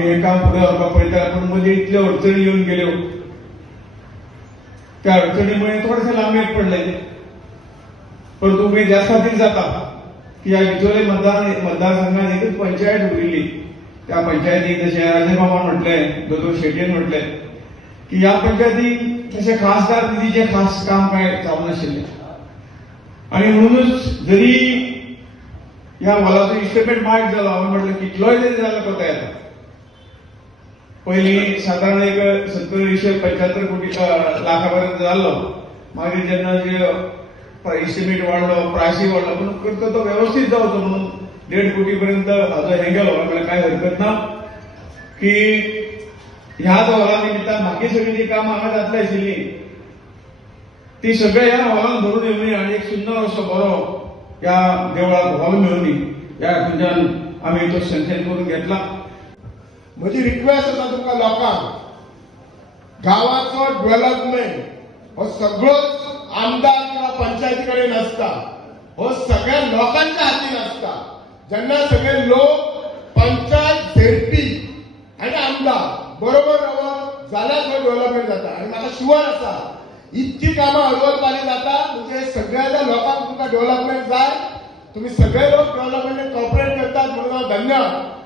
आम्ही हे काम पुढे व्हरपाक पळयता पूण मदीं इतल्यो अडचणी येवन गेल्यो त्या अडचणीमुळे थोडेसे लांबेक पडले परंतु उमेद ह्या खातीर जाता की ह्या बिचोले मतदारसंघात एकच पंचायत उरिल्ली त्या पंचायतीक जशें राजे मामान म्हटलें दोतोर शेटयेन म्हटलें की ह्या पंचायतीक तशें खासदार निधीचें खास काम काय जावनाशिल्लें आनी म्हणूनच जरी ह्या हॉलाचो इस्टिमेट मार्क जालो हांवें म्हटलें कितलोय जरी जालो कोता येता पयलीं सादारण एक 70-75 कोटी लाखापर्यंत जाल्लो मागीर जेन्ना जे इस्टिमेट वाडलो प्रायसी वाडलो पूण करता तो व्यवस्थीत जावचो म्हणून 1.5 कोटी पर्यंत हाजो हे गेलो म्हटल्यार काय हरकत ना की ह्याच हॉला निमित्तान बाकी सगळीं जी कामां हांगा जातली आशिल्ली ती सगळे ह्या हॉलान भरून येवनी आनी एक सुंदर असो बरो ह्या देवळाक हॉल मेळुनी ह्या हातूंतल्यान आमी तो सँक्शन करून घेतला. म्हजी रिक्वेस्ट आसा तुमकां लोकांक गांवाचो डेव्हलपमेंट हो सगळोच आमदार किंवा पंचायती कडेन नासता हो सगळ्या लोकांच्या हातीन आसता. जेन्ना सगळे लोक पंचायत झेडपी आनी आमदार बरोबर रावत जाल्यार थंय डेव्हलपमेंट जाता आनी म्हाका शुअर आसा इतकी कामां हळुवारपणान जाता म्हणजे सगळ्या ज्या लोकांक तुमकां डेव्हलपमेंट जाय तुम्ही सगळे लोक डेव्हलपमेंट कॉपरेट करतात म्हणून हांव धन्यवाद.